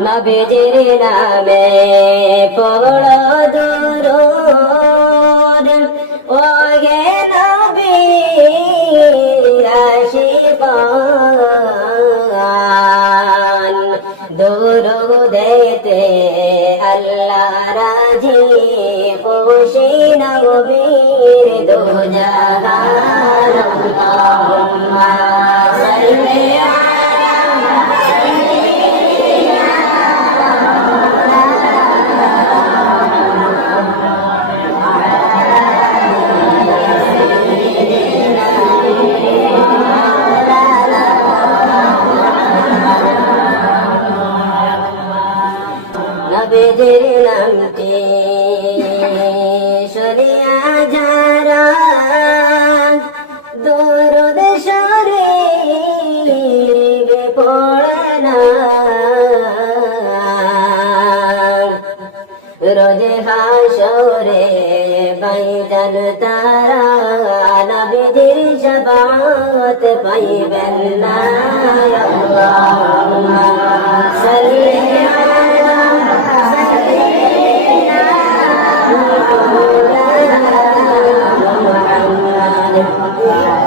নবীজির নামে পড় হাসরে বাইজান তারা নবীজির শবাত পাইবেন না আল্লাহুম্মা সাল্লি আলা জন্মগলা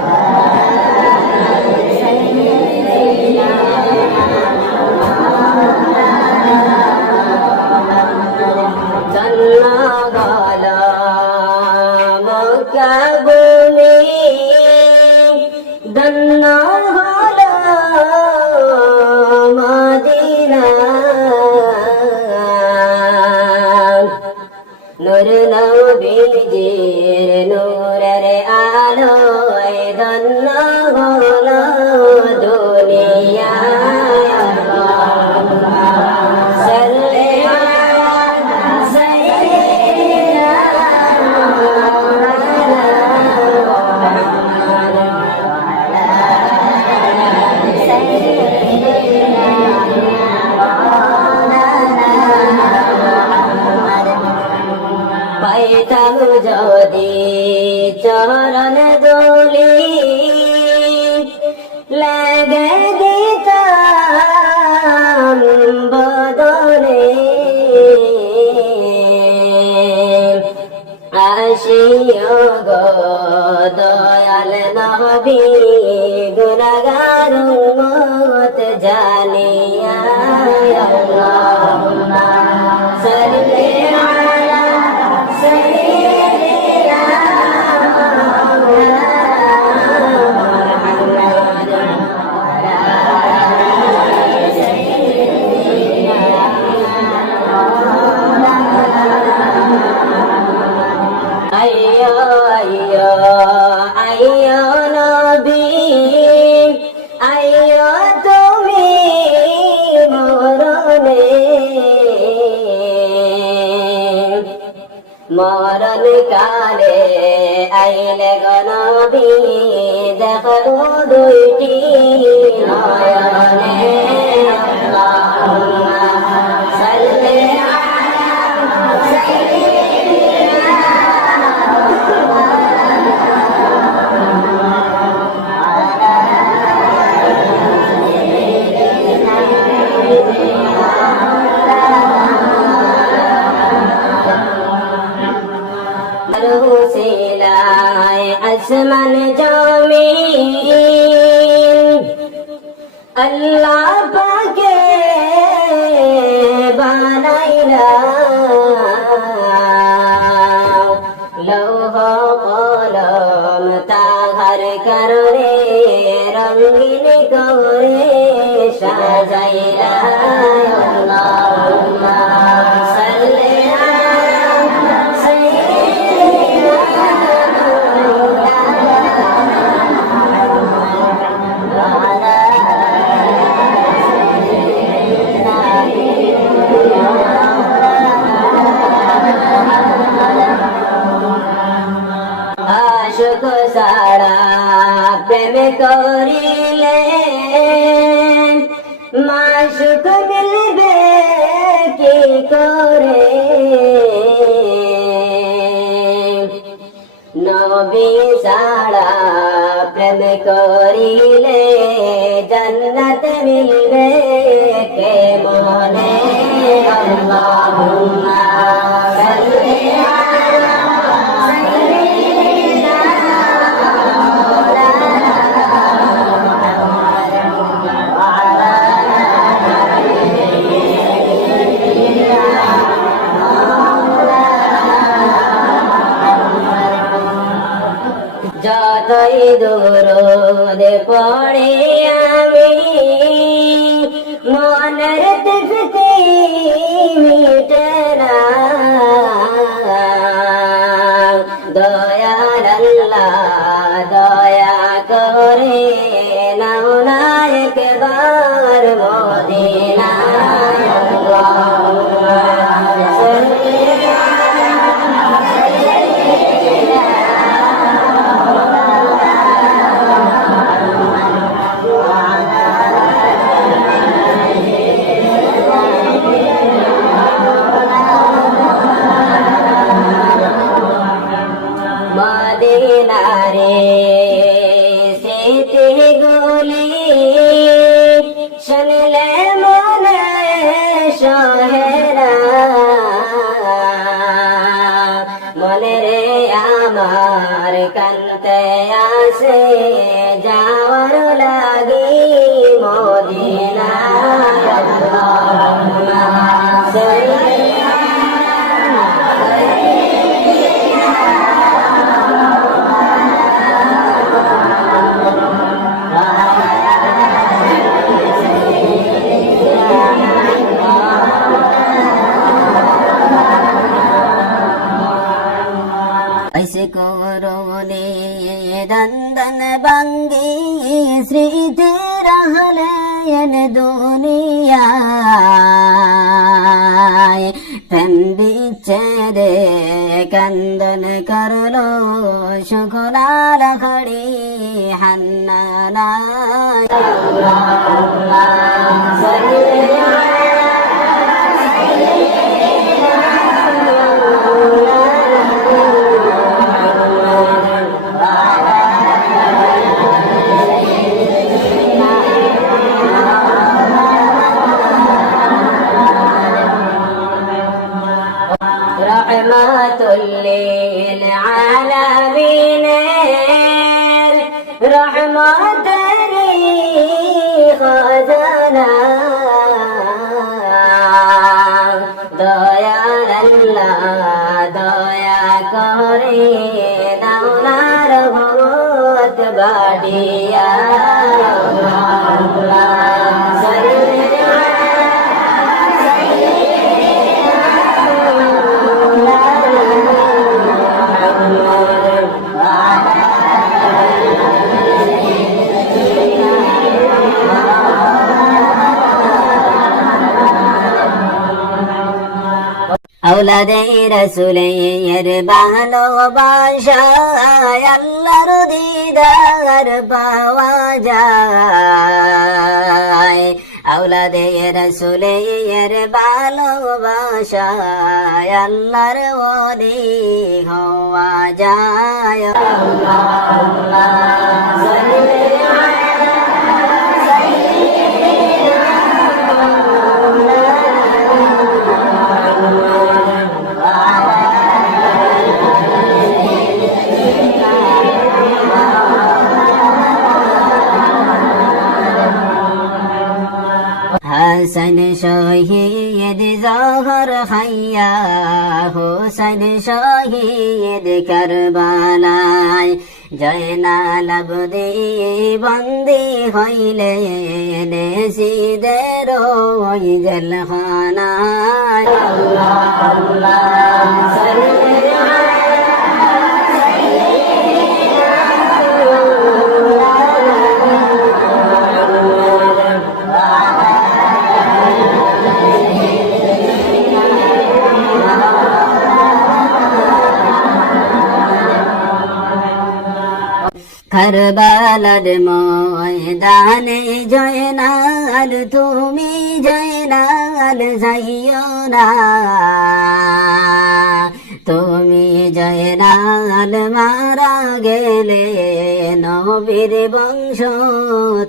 ভূমি দন্ন হল মদিনা। নূর গুণগার আইয়ো তুমি মরণে। মরণ কালে আইলে গনবী দেখো দুইটি নয়নে। আসমান জমিন সাজাইলা নবী সারা প্রেম করিলে জান্নাত মিলবে কে মনে আল্লাহ শতই দূরদ পড়ে আসে যাওয়ার লাগে মদিনা স্মৃতি রাহলেন দুনিয়ায় প্রেম বিচ্ছেদে কান্দন করল সুখলাল খড়ি হান্নানায় للعالمين رحمة لي خزانا দয়াল আল্লাহ দয়া করে দাওনার ভগত বাড়িয়া আউলাদে রসুলের ভালোবাসায় আল্লাহর দিদার পাওয়া যায় আউলাদে রসুলের ভালোবাসায় আল্লাহর ওলি হওয়া যায় হাসন শহীদ জহর খাইয়া হোসেন শহীদ করবালায় আবদি বন্দি হইলে নেসিদের ওই জলখানায় করবালার ময়দানে জয়নাল তুমি জয়নাল যাইও না তুমি জয়নাল মারা গেলে নবীর বংশ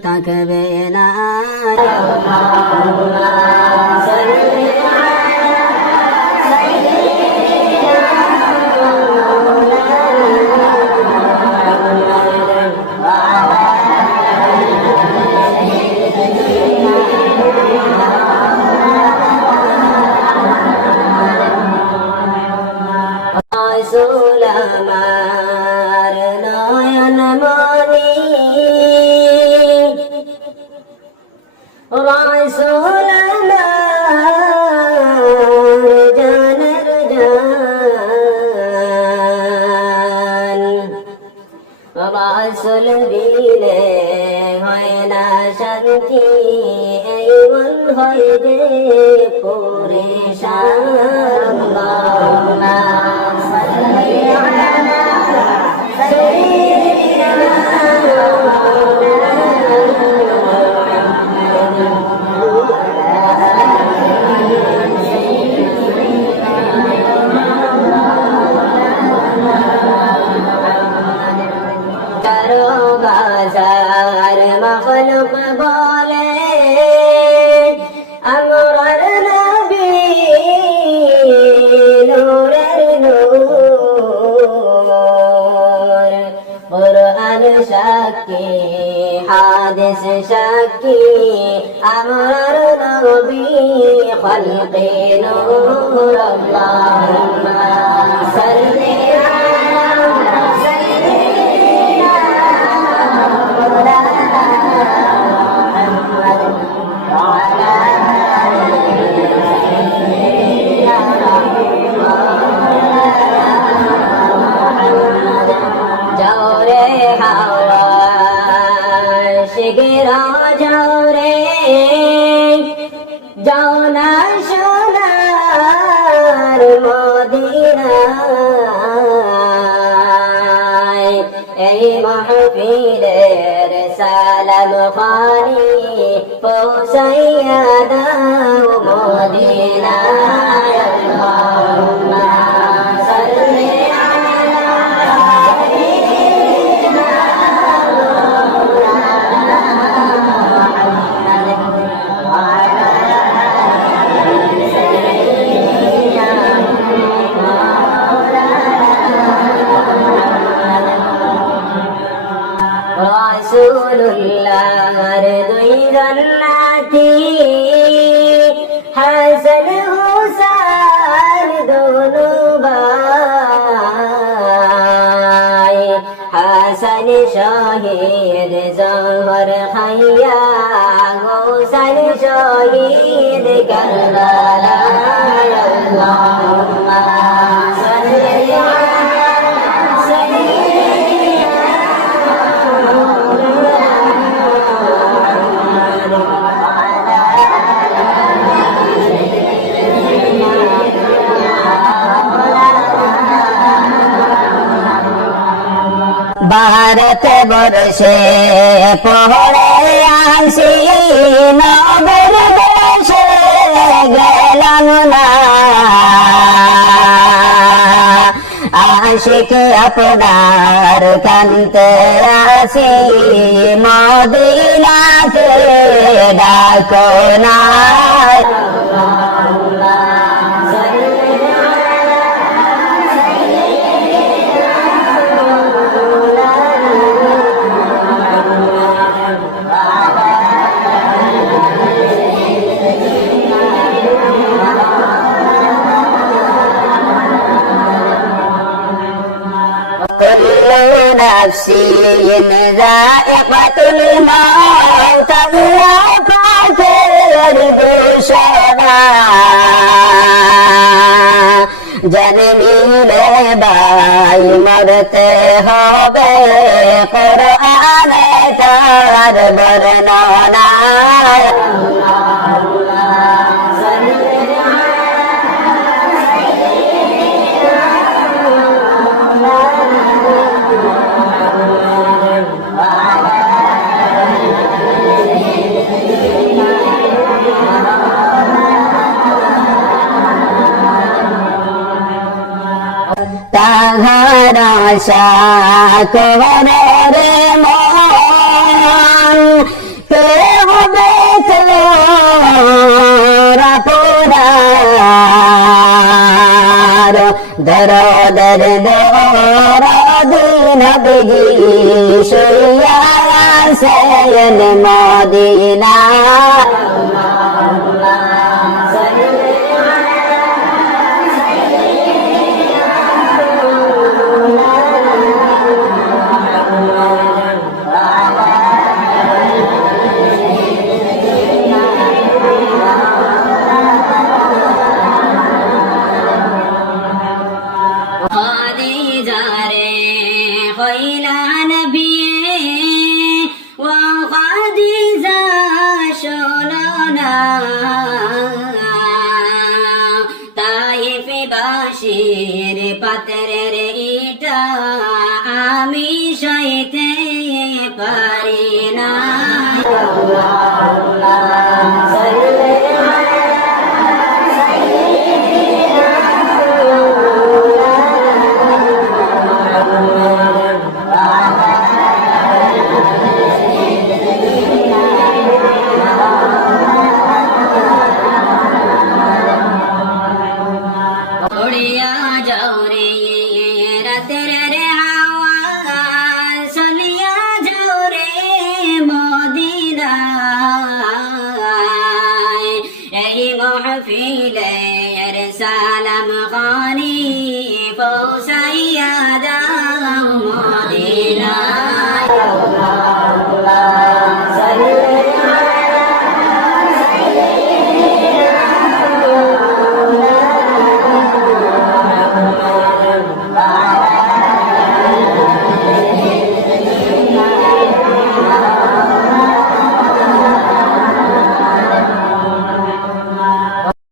থাকবে না বাসল বিলে হয় না শান্তি। এই মন হয় রে পুরে সাল্লাল্লাহু আলাইহি মখলুক বলে আমরার নবী নূরের নূর। কোরআন সাক্ষী হাদিস সাক্ষী আমরার নবী খলকে নূর পৌঁছাইয়া দাও মদিনায় শহীদ ভারত বর্ষে পড়ে আসি নগর দেশে গেলাম না আশিক আপনার কান্তে আসি মদিনাতে ডাকো না كل نفس ذائقة الموت الله فاكر بشرى জননীলে বাই মরতে হবে কোরআনে তার বর্ণনা আশা করে রে মন কে হবে তোরা পুরার দরদর দিন বিগি শুয়া সেন মদিনা ضعفي لي رسالة مغاني